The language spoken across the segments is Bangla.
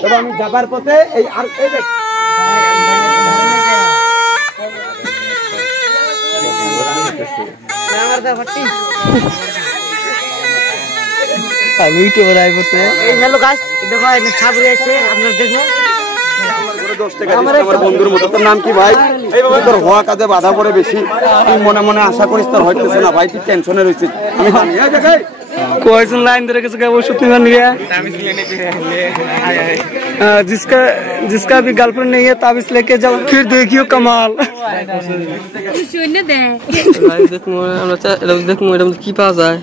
তবে আমি যাবার পথে এই আর এই দেখ ইউটিউবার আই বসে এই হ্যালো গাইস দেখো এই সাবরি আছে আপনারা দেখুন আমার বন্ধুর মতো। তোর নাম কি ভাই? এই বাবা তোর হওয়া কাজে বাধা পড়ে বেশি, তুই মনে মনে আশা করিস তোর হইতেছে না ভাই, তুই টেনশনে রয়েছিস। আমি জানি এই দেখ कोई लाइन दे रखे ओषुध नहीं बन गया जिसका जिसका भी गर्लफ्रेंड नहीं है ताबिज लेके जाओ फिर देखियो कमाल की पास है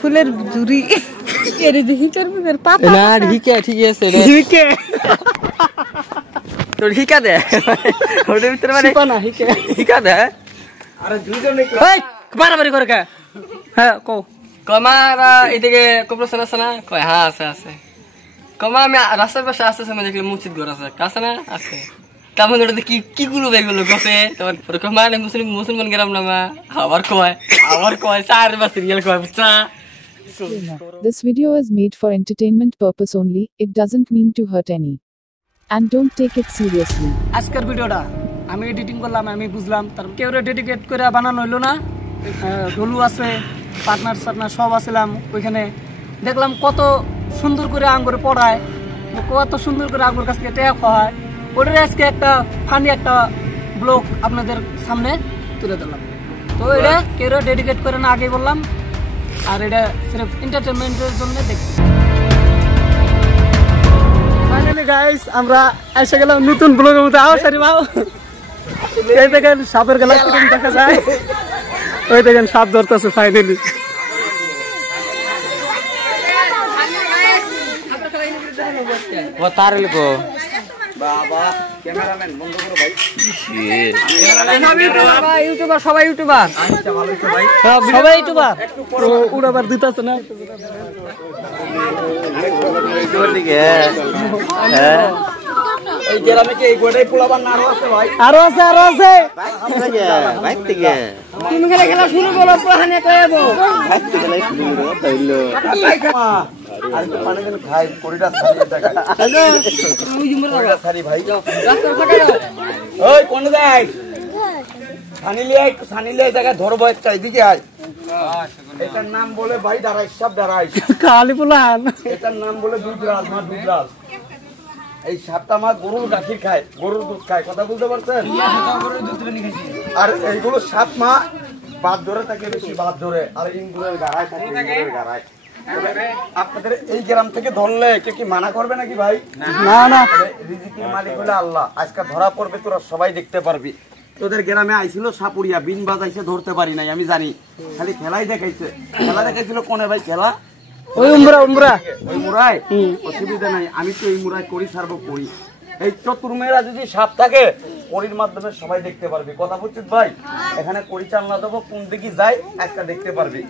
फुलेर जुरी तो हिका दे ओडे भीतर माने पाना हिका दे আরে দুইজন নেই এই বাড়াবাড়ি করে কে হ্যাঁ কো কমারা এদিকে কপ্রসনা সনা কই হ্যাঁ আছে কমা আমি রাস্তার পাশে আসতে সময় দেখলে মুছিত ঘর আছে কাছে না আছে তারপর ওটা কি কি গুলো বেগুলো গছে তারপর কমানে মুসলমান গ্রাম নামা আবার কয় চার বাস রিয়েল কয় বুঝছা This video is made for entertainment purpose only. It doesn't mean to hurt any. And don't take it seriously. আজকের ভিডিওটা আমি এডিটিং করলাম, আমি বুঝলাম তার কেউ ডেডিকেট করে বানানো হইলো না। ঢোলু আছে, পার্টনার সব আসলাম ওইখানে, দেখলাম কত সুন্দর করে আঙ্গুরে পড়ায়, কত সুন্দর করে আঙ্গুর কাছ থেকে টেয়া খাওয়ায়। ওটার আজকে একটা ফানি একটা ব্লগ আপনাদের সামনে তুলে দিলাম। তো এটা কেউ ডেডিকেট করে না আগেই বললাম, আর এটা সির্ফ এন্টারটেইনমেন্টের জন্য দেখছি। ফাইনালি গাইস আমরা এসে গেলাম নতুন ব্লগের মধ্যে। আও সারি মাও এই দেখেন সাপের গলা কিরকম দেখা যায়, ওই দেখেন সাপ ধরতেছে ফাইনালি। ও তার লিখো বাবা ক্যামেরাম্যান বন্ধ করো ভাই। ইউটিউবার সবাই ইউটিউবার, আচ্ছা ভালো তো ভাই সবাই ইউটিউবার। উড়াবার দিতাছে না এই গ্রামে কি এই গোটাই পোলাবার না আরো আছে বাইক থেকে তুমি খেলা শুরু করো পোহানে কইবো বাইক থেকে লাই শুরু করো তাইলো আর তো পানি কেন খাই কোরিডা সারি টাকা ওই জুমরা সারি ভাই রাস্তা ফাটা দাও। ওই কোন যাই সানিলিয়া জায়গা ধরবো একটা, এদিকে আয়। এটার নাম বলে ভাই দাঁড়াই সব দাঁড়াই খালি পোলান, এটার নাম বলে দুধরাজ। এই সাপটা আমার গরুর গাখির খায়, গরুর দুধ খায়, কথা বলতে পারছেন? আর এইগুলো সাপ মা বাদ ধরে থাকে, বেশি বাদ ধরে, আর ইন্দুরের গাড়ায় থাকে, ইন্দুরের গাড়ায়। আপনাদের এই গ্রাম থেকে ধরলে কেউ কি মানা করবে নাকি ভাই? না, রিজিকের মালিক হলে আল্লাহ। আজকে ধরা পড়বে, তোরা সবাই দেখতে পারবি। তোদের গ্রামে আইছিল সাপুরিয়া, বিন বাজাইছে, ধরতে পারি নাই, আমি জানি। খালি খেলা দেখাইছিল কোনে ভাই খেলা? ওই মুরাই অসুবিধা নাই, আমি তো এই মুরাই করি ছাড়বো করি। এই চতুর্মেরা যদি সাপ থাকে করির মাধ্যমে সবাই দেখতে পারবি, কথা বুঝছিস ভাই? এখানে করি চালনা দেবো, কোন দিকে যায় আজকে দেখতে পারবি।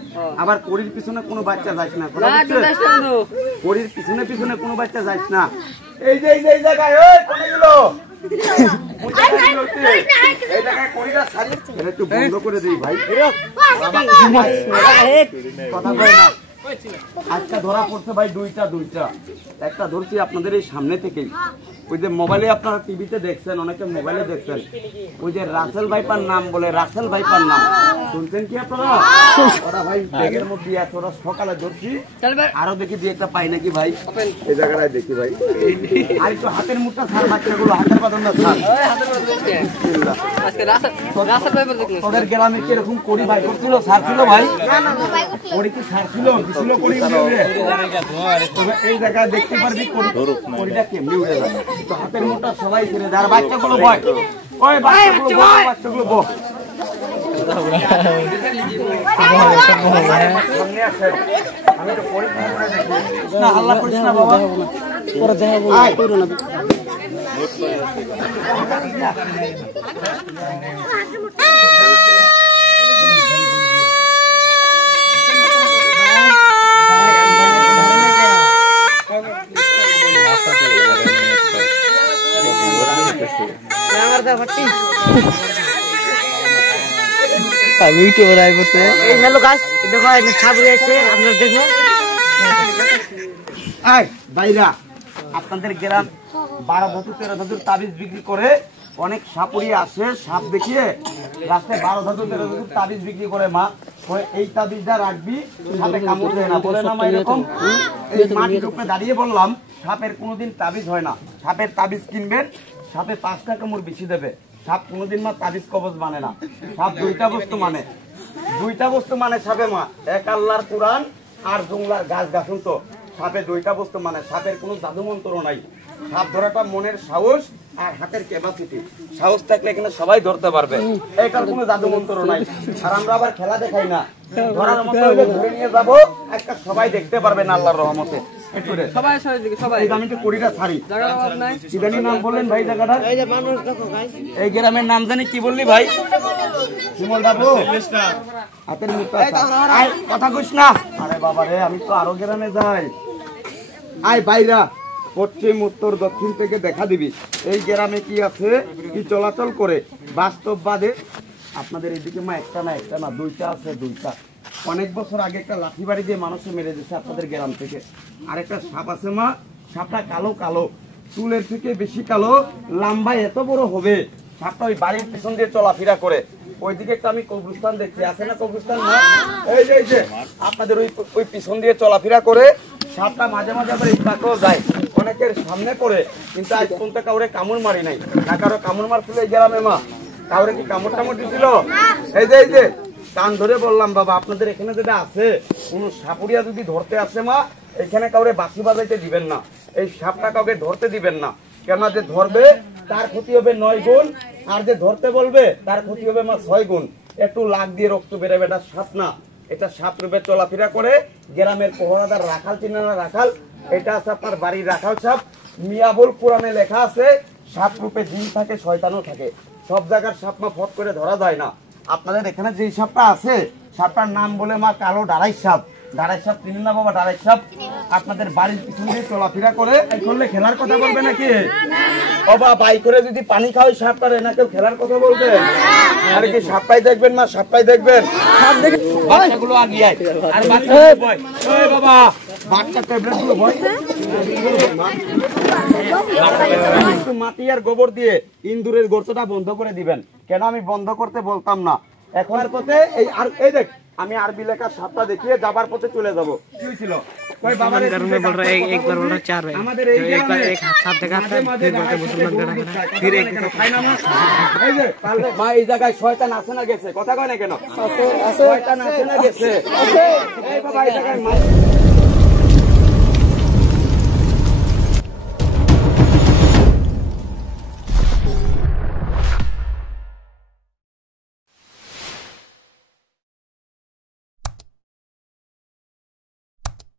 আবার করির পিছনে কোনো বাচ্চা যাইস না, করির পিছনে কোনো বাচ্চা যাইস না। এই যে এই জায়গায় কোনে গেল একটু বন্ধ করে দিই ভাই, কথা বল না। আজকে ধরা পড়ছে ভাই দুইটা, একটা ধরছি আপনাদের এই সামনে থেকেই। ওই যে মোবাইলে আপনারা টিভিতে দেখছেন, অনেকে মোবাইলে দেখছেন, ওই যে রাসেল ভাইপার নাম বলে, রাসেল ভাইপার নাম শুনছেন কি আপনারা? ওরা ভাই ব্যাগের মধ্যে আছে, ওরা সকালে ধরছি, আরো দেখি যে একটা পাই নাকি ভাই, এই জায়গাটায় দেখি ভাই। আর একটু হাতের মুঠটা ছাড়, বাচ্চাগুলো হাতের বাদন না ছাড়। তোদের গ্রামে কিরকম করি ভাই করছিল, ছাড়ছিল ভাই? করি কি ছাড়ছিল? এই জায়গায় দেখতে পারবি করিটা কেমনি উড়ে যায়। তো হাতের মোটা সবাই ছেড়ে দেয়, আর বাচ্চাগুলো ভয়, ওই বাচ্চাগুলো বহ আল্লাহ করিস না বাবা, আমি ইউটিউবার আই বসে এই হ্যালো গাইস দেখো এই সাবরি আছে আপনারা দেখো এই ভাইরা আপনাদের গ্রাম 12 ধাতু 13 ধাতুর তাবিজ বিক্রি করে অনেক সাপুরি আসে সাপ দেখিয়ে রাস্তায় 12 ধাতু 13 ধাতুর তাবিজ বিক্রি করে মা এই তাবিজটা রাখবি সাপে কামড় দেয় না বলে না মা এরকম এই মাটির উপরে দাঁড়িয়ে বললাম সাপের কোনোদিন তাবিজ হয় না সাপের তাবিজ কিনবেন সাপে 5 টাকা কামড় বেশি দেবে সাপ কোনোদিন মা তাবিজ কবজ মানে না সাপ দুইটা বস্তু মানে সাপে মা এক আল্লাহর কোরআন আর জংলার গাছ গাছুন তো সাপে দুইটা বস্তু মানে সাপের কোনো জাদু মন্ত্র নাই সাপ ধরাটা মনের সাহস আর হাতের ক্যাপাসিটি সাহস থাকলে এখানে সবাই ধরতে পারবে এটার কোনো জাদু মন্ত্র নাই আর আমরা আবার খেলা দেখাই না ধরার মতো হলে ধরে নিয়ে যাব একটা সবাই দেখতে পারবে না আল্লাহর রহমতে আমি তো কোড়িটা ছাড়ি ইদানি নাম বললেন ভাই জায়গাটা এই গ্রামের নাম জানি কি বললি ভাই শিমল বাবু হাতের মুখটা কথা কইস না আরে বাবা রে আমি তো আরো গ্রামে যাই আয় বাইরা পশ্চিম উত্তর দক্ষিণ থেকে দেখা দিবি এই গ্রামে কি আছে কি চলাচল করে বাস্তববাদে আপনাদের এদিকে মা একটা না দুইটা আছে দুইটা অনেক বছর আগে একটা লাঠি বাড়ি দিয়ে মানুষকে মেরে দিয়েছে আপনাদের গ্রাম থেকে আর একটা সাপ আছে মা সাপটা কালো চুলের থেকে বেশি কালো লম্বা এত বড় হবে সাপটা ওই বাড়ির পিছন দিয়ে চলাফেরা করে ওইদিকে একটা আমি কবরস্থান দেখছি আছে না কবরস্থান না এই যে আপনাদের ওই পিছন দিয়ে চলাফেরা করে সাপটা মাঝে আবার এই পাকেও যায় অনেকের সামনে পড়ে কিন্তু আজ পর্যন্ত কাউরে কামড় মারি নাই না কারো কামড় মারছিল এই গ্রামে মা কাউরে কি কামড় টামড় দিছিল এই যে কান ধরে বললাম বাবা আপনাদের এখানে যেটা আছে কোন সাপুরিয়া যদি ধরতে আসে মা এখানে কাউরে বাঁশি বাজাইতে দিবেন না এই সাপটা কাউকে ধরতে দিবেন না কেন যে ধরবে তার ক্ষতি হবে 9 গুণ আর যে ধরতে বলবে তার ক্ষতি হবে মা 6 গুণ একটু লাগ দিয়ে রক্ত বেরোবে এটা সাপ না এটা সাপ রূপে চলাফেরা করে গ্রামের পহরাদার রাখাল চিনে না রাখাল এটা আছে আপনার বাড়ির রাখাল সাপ মিয়াবুল কোরআনে লেখা আছে সাপ রূপে জিন থাকে শয়তানও থাকে সব জায়গার সাপ মা ফট করে ধরা যায় না আপনাদের এখানে যে সাপটা আছে সাপটার নাম বলে মা কালো ডাড়াই সাপ চিনেন না বাবা ডাড়াই সাপ আপনাদের বাড়ির পিছন দিয়ে চলাফেরা করে এই করলে খেলার কথা বলবে নাকি বাবা বাই করে যদি পানি খাওয়াই সাপটার না কেউ খেলার কথা বলবে আরে কি সাপটাই দেখবেন মা সাপটাই দেখবেন সাপ দেখে বাচ্চাগুলো আগিয়ে আর বাচ্চা বয় ওই বাবা বাচ্চা ট্যাবলেটগুলো বয় একটু মাটি আর গোবর দিয়ে ইন্দুরের গর্তটা বন্ধ করে দিবেন কেন আমি বন্ধ করতে বলতাম না এখন আর পথে এই দেখ আমি আরবি লেখা সাপটা দেখিয়ে যাবার পথে চলে যাব কি হয়েছিল কই বাবা রে বল রে একবার বল 4 ভাই আমাদের এই একবার এক সাপ দেখা ফির বলতে মুসলমান ফির এক খাই না এই যে কালকে মা এই জায়গায় শয়তান আছে না গেছে কথা কয় না কেন আছে শয়তান আছে না গেছে এই বাবা এই জায়গায়